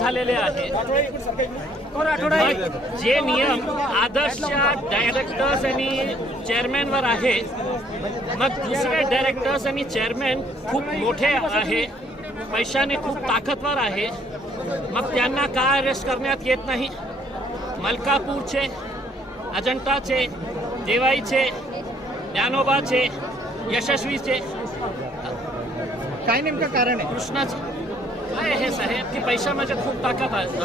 झालेले आहे। जे नियम आदर्श डायरेक्टर्स आणि चेअरमॅनवर आहे, मग दुसरे डायरेक्टर्स आणि चेअरमॅन खूप मोठे आहे, पैशाने खूप ताकदवर आहे, मग त्यांना का अरेस्ट करण्यात येत नाही? मलकापूरचे, अजंठाचे, देवाईचे, ज्ञानोबाचे, यशस्वीचे काय नेमकं कारण आहे? कृष्णाचे काय हे साहेब की पैशामध्ये खूप ताकद आहे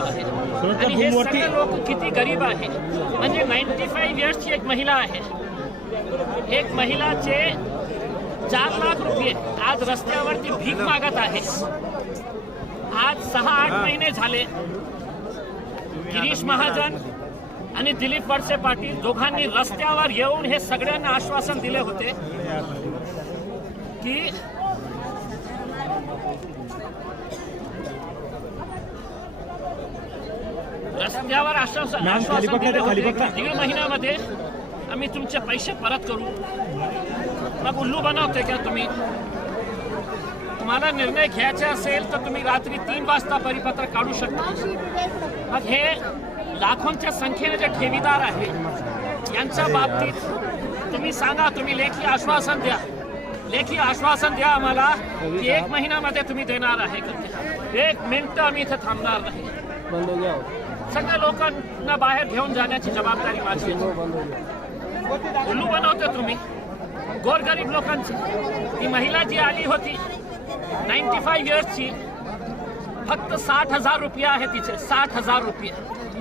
आणि हे सगळे लोक किती गरीब आहे। म्हणजे 95 इयर्सची एक महिला आहे, एक महिलाचे 4 लाख रुपये आज रस्त्यावरती भीक मागत आहे। आज 6-8 महिने झाले गिरीश महाजन आणि दिलीप वळसे पाटील दोघांनी रस्त्यावर येऊन हे सगळ्यांना आश्वासन दिले होते की रस्त्यावर आश्वासन दिले होते की 1.5 महिन्यामध्ये आम्ही तुमचे पैसे परत करू। मग उल्लू बनवते का तुम्ही? तुम्हाला निर्णय घ्यायचा असेल तर तुम्ही रात्री 3 वाजता परिपत्रक काढू शकता। मग हे लाखोंच्या संख्येने जे ठेवीदार आहे यांच्या बाबतीत तुम्ही सांगा, तुम्ही लेखी आश्वासन द्या, लेखी आश्वासन द्या आम्हाला की 1 महिन्यामध्ये तुम्ही देणार आहे। 1 मिनिट आम्ही इथे थांबणार नाही। सगळ्या लोकांना बाहेर घेऊन जाण्याची जबाबदारी माझी आहे। उल्लू बनवते तुम्ही गोरगरीब लोकांची। ती महिला जी आली होती 95 इयर्सची, फक्त 60,000 रुपये आहे तिचे, 60,000 रुपये।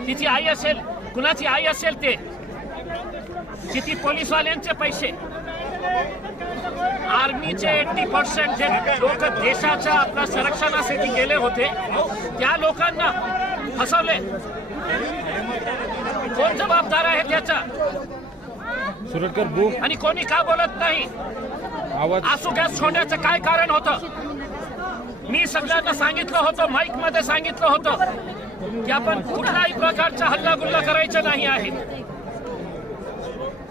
तिची आई असेल, कुणाची आई असेल ते, किती पोलीसवाल्यांचे पैसे, आर्मीचे 80% जे लोक देशाच्या आपल्या संरक्षणासाठी गेले होते त्या लोकांना फसवले। कोण जबाबदार आहे त्याचा? आणि कोणी का बोलत नाही? आसू गॅस सोडण्याचं काय कारण होतं? मी सगळ्यांना सांगितलं होतं, माईक मध्ये सांगितलं होतं की आपण कुठल्याही प्रकारचा हल्लागुल्ला करायचा नाही आहे।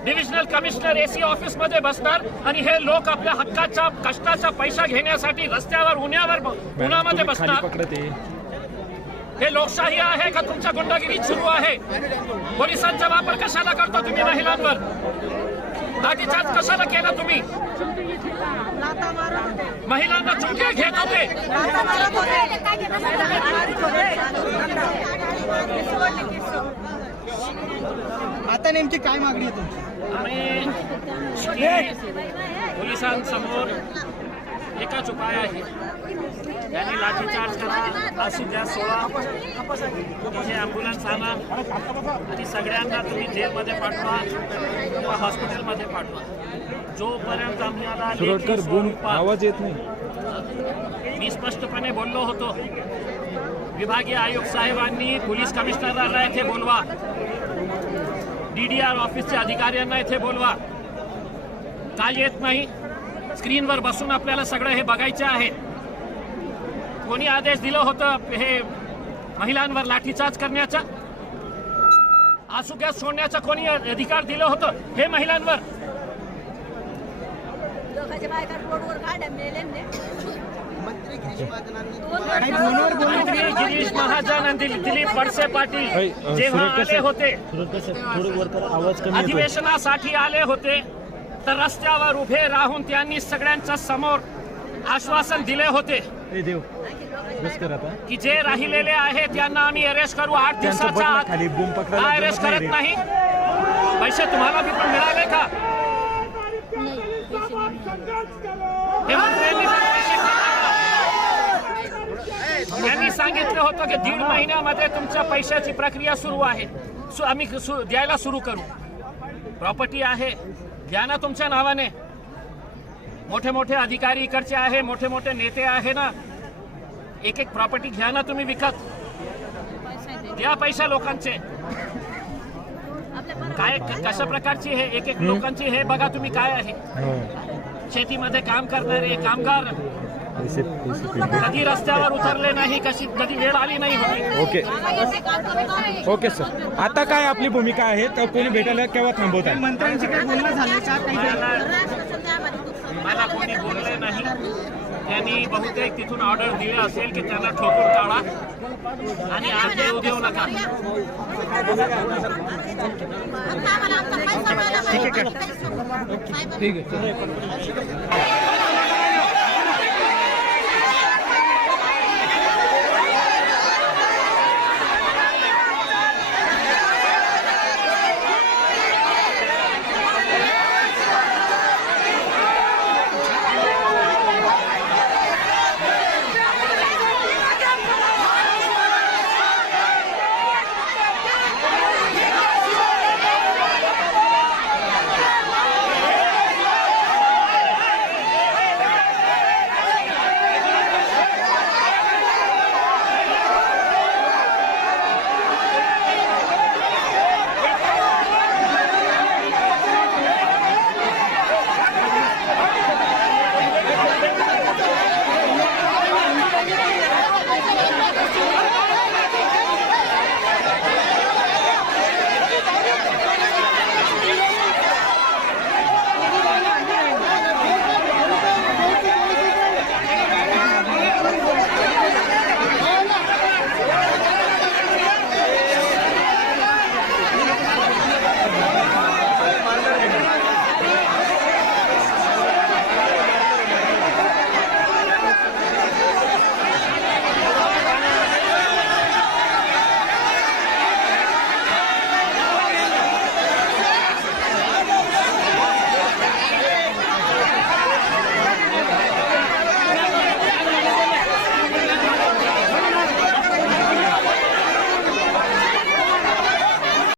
डिव्हिजनल कमिशनर एसी ऑफिस मध्ये बसणार आणि हे लोक आपल्या हक्काचा कष्टाचा पैसा घेण्यासाठी रस्त्यावर उन्हामध्ये बसणार। हे लोकशाही आहे का तुमच्या गुंडागिरी सुरू आहे? पोलिसांचा वापर कशाला करतो तुम्ही महिलांवर? लाठीचार्ज कशाला केला तुम्ही? महिलांना चुटके घेत होते। आता नेमकी काय मागणी आहे तुमची? आम्ही पोलिसांसमोर एकच उपाय आहे, त्यांनी लाठीचार्ज करा, आसू गॅस सोडा, तिथे ॲम्ब्युलन्स आणा आणि सगळ्यांना तुम्ही जेलमध्ये पाठवा किंवा हॉस्पिटलमध्ये पाठवा। जोपर्यंत आम्हाला आवाज येत नाही, मी स्पष्टपणे बोललो होतो, विभागीय आयुक्त साहेबांनी पोलीस कमिशनरला इथे बोलवा, DDR ऑफिसच्या अधिकाऱ्यांना इथे बोलवा। काय येत नाही? स्क्रीनवर बसून आपल्याला सगळं हे बघायचं आहे। कोणी आदेश दिलं होतं हे महिलांवर लाठीचार्ज करण्याचा? आसू गॅस सोडण्याचा कोणी अधिकार दिलं होतं हे महिलांवर? काही फोनवर बोलणं मंत्री गिरीश महाजन आणि दिलीप वळसे पाटील जेव्हा आले होते अधिवेशनासाठी आले होते तर रस्त्यावर उभे राहून त्यांनी सगळ्यांच्या समोर आश्वासन दिले होते की जे राहिलेले आहे त्यांना आम्ही अरेस्ट करू 8 दिवसाच्या आत. का अरेस्ट करत नाही? पैसे तुम्हाला बी पण मिळाले का? हे मंत्र्यांनी पण पैसे खाल्ले. त्यांनी सांगितलं होतं की 1.5 महिन्यामध्ये तुमच्या पैशाची प्रक्रिया सुरू आहे. आम्ही द्यायला सुरू करू. प्रॉपर्टी आहे द्या ना तुमच्या नावाने. मोठे मोठे अधिकारी इकडचे आहे, मोठे मोठे नेते आहे ना, एक एक प्रॉपर्टी घ्या ना तुम्ही विकत. द्या पैसा लोकांचे. काय कशा प्रकारची हे एक एक लोकांची हे बघा तुम्ही काय आहे. शेतीमध्ये काम करणारे कामगार कधी रस्त्यावर उतरले नाही, कधी वेळ आली नाही होती. ओके सर, आता काय आपली भूमिका आहे? तर कोणी भेटायला केव्हा थांबवत आहे? मंत्र्यांशी काही बोलणं झालं का? मला कोणी बोलले नाही. त्यांनी बहुतेक तिथून ऑर्डर दिली असेल की त्यांना ठोकून काढा आणि आज येऊ देऊ नका. ठीक आहे.